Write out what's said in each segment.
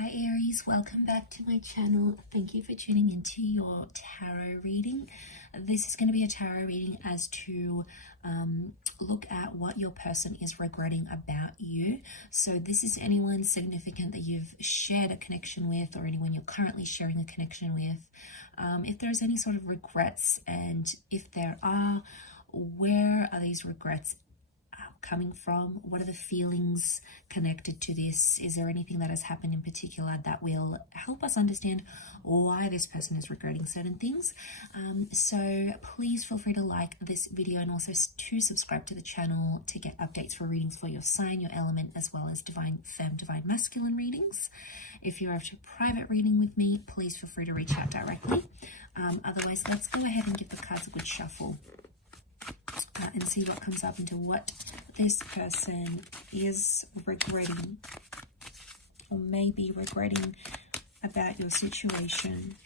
Hi Aries, welcome back to my channel. Thank you for tuning into your tarot reading. This is going to be a tarot reading as to look at what your person is regretting about you. So this is anyone significant that you've shared a connection with, or anyone you're currently sharing a connection with. If there's any sort of regrets, and if there are, where are these regrets coming from? What are the feelings connected to this? Is there anything that has happened in particular that will help us understand why this person is regretting certain things? So please feel free to like this video, and also to subscribe to the channel to get updates for readings for your sign, your element, as well as divine femme, divine masculine readings. If you're after a private reading with me, please feel free to reach out directly. Otherwise, let's go ahead and give the cards a good shuffle and see what comes up into what this person is regretting, or maybe regretting about your situation.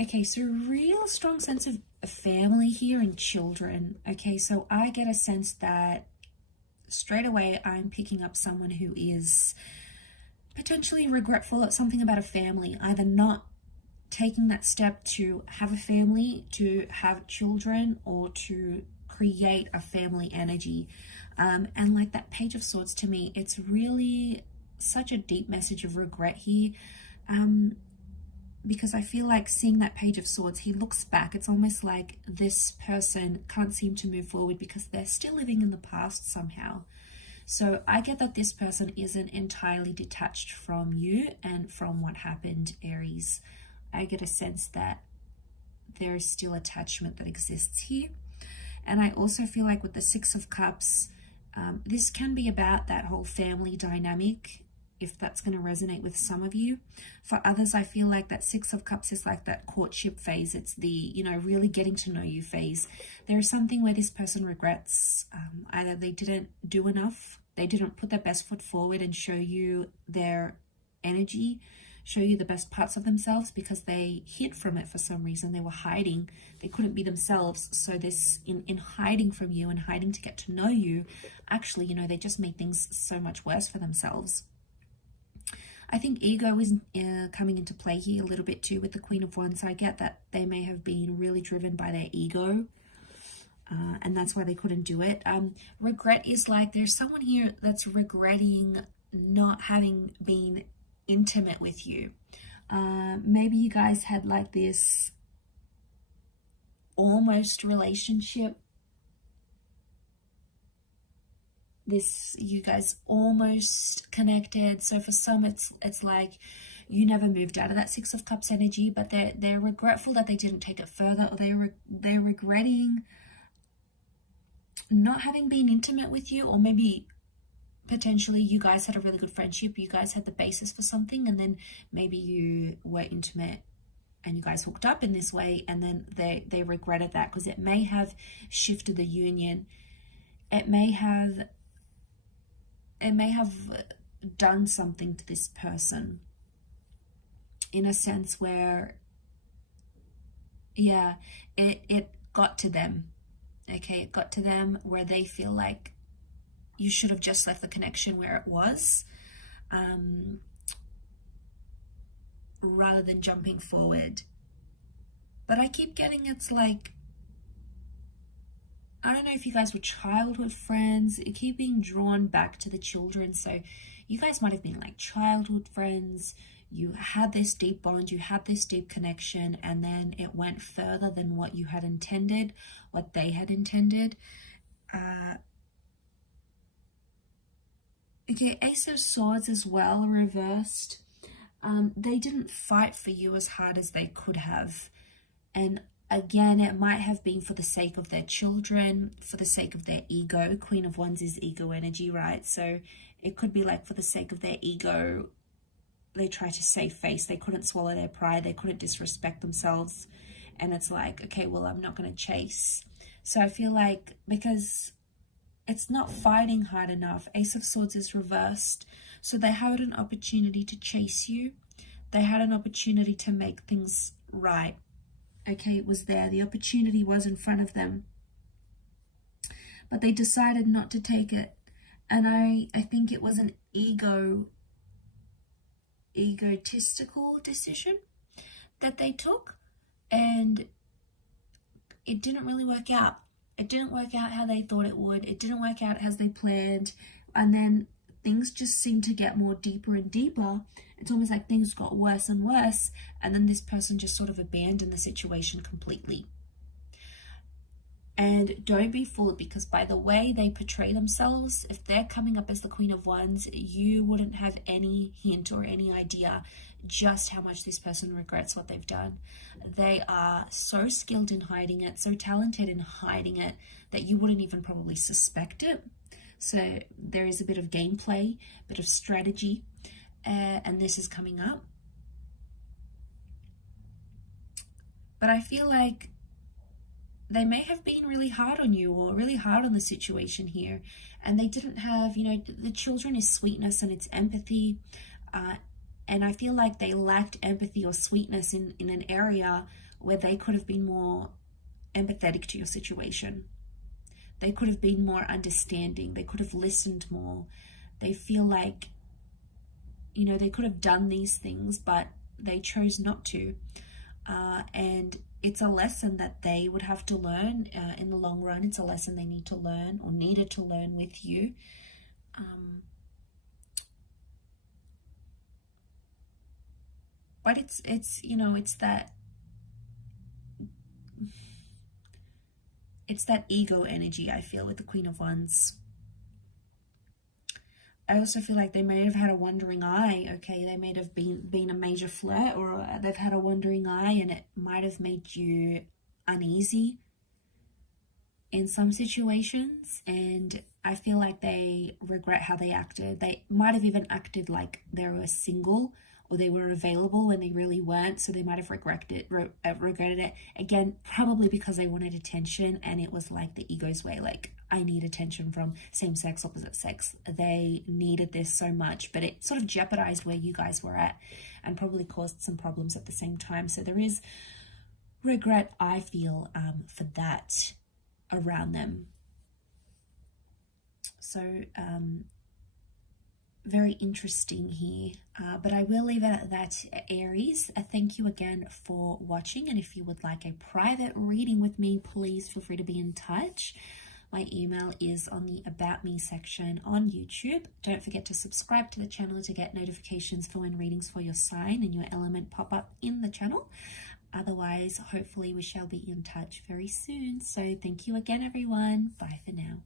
Okay, so real strong sense of family here and children. Okay, so I get a sense that straight away I'm picking up someone who is potentially regretful at something about a family, either not taking that step to have a family, to have children, or to create a family energy. And like that Page of Swords, to me, it's really such a deep message of regret here. Because I feel like seeing that Page of Swords, he looks back. It's almost like this person can't seem to move forward because they're still living in the past somehow. So I get that this person isn't entirely detached from you and from what happened, Aries. I get a sense that there is still attachment that exists here. And I also feel like with the Six of Cups, this can be about that whole family dynamic, if that's going to resonate with some of you. For others, I feel like that Six of Cups is like that courtship phase. It's the, you know, really getting to know you phase. There is something where this person regrets either they didn't do enough, they didn't put their best foot forward and show you their energy, show you the best parts of themselves, because they hid from it for some reason. They were hiding. They couldn't be themselves. So this, in hiding from you and hiding to get to know you, actually, you know, they just made things so much worse for themselves. I think ego is coming into play here a little bit too with the Queen of Wands. I get that they may have been really driven by their ego, and that's why they couldn't do it. Regret is like there's someone here that's regretting not having been intimate with you. Maybe you guys had like this almost relationship. You guys almost connected. So for some, it's like you never moved out of that Six of Cups energy, but they're regretful that they didn't take it further, or they're regretting not having been intimate with you, or maybe potentially you guys had a really good friendship, you guys had the basis for something, and then maybe you were intimate and you guys hooked up in this way, and then they regretted that because it may have shifted the union. It may have done something to this person in a sense where, yeah, it got to them. Okay, it got to them where they feel like you should have just left the connection where it was, rather than jumping forward. But I keep getting, it's like, I don't know if you guys were childhood friends. You keep being drawn back to the children. So you guys might have been like childhood friends. You had this deep bond, you had this deep connection, and then it went further than what you had intended, what they had intended. Okay, Ace of Swords as well, reversed. They didn't fight for you as hard as they could have. And again, it might have been for the sake of their children, for the sake of their ego. Queen of Wands is ego energy, right? So it could be like for the sake of their ego, they try to save face. They couldn't swallow their pride. They couldn't disrespect themselves. And it's like, okay, well, I'm not going to chase. So I feel like because it's not fighting hard enough, Ace of Swords is reversed. So they had an opportunity to chase you. They had an opportunity to make things right. Okay, it was there. The opportunity was in front of them, but they decided not to take it. And I think it was an egotistical decision that they took, and it didn't really work out. It didn't work out how they thought it would. It didn't work out as they planned. And then things just seemed to get more deeper and deeper. It's almost like things got worse and worse. And then this person just sort of abandoned the situation completely. And don't be fooled, because by the way they portray themselves, if they're coming up as the Queen of Wands, you wouldn't have any hint or any idea just how much this person regrets what they've done. They are so skilled in hiding it, so talented in hiding it, that you wouldn't even probably suspect it. So there is a bit of gameplay, a bit of strategy, and this is coming up. But I feel like they may have been really hard on you, or really hard on the situation here, and they didn't have, you know, the children is sweetness and it's empathy, and I feel like they lacked empathy or sweetness in an area where they could have been more empathetic to your situation. They could have been more understanding. They could have listened more. They feel like, you know, they could have done these things, but they chose not to, and it's a lesson that they would have to learn in the long run. It's a lesson they need to learn, or needed to learn with you. But it's you know, it's that ego energy, I feel, with the Queen of Wands. I also feel like they may have had a wandering eye, okay? They may have been a major flirt, or they've had a wandering eye, and it might have made you uneasy in some situations. And I feel like they regret how they acted. They might have even acted like they were single, or they were available when they really weren't, so they might have regretted it. Again, probably because they wanted attention, and it was like the ego's way, like, I need attention from same sex, opposite sex. They needed this so much, but it sort of jeopardized where you guys were at, and probably caused some problems at the same time. So there is regret, I feel, for that around them. So very interesting here, but I will leave it at that, Aries. Thank you again for watching, and if you would like a private reading with me, please feel free to be in touch. My email is on the About Me section on YouTube. Don't forget to subscribe to the channel to get notifications for when readings for your sign and your element pop up in the channel. Otherwise, hopefully we shall be in touch very soon. So thank you again, everyone. Bye for now.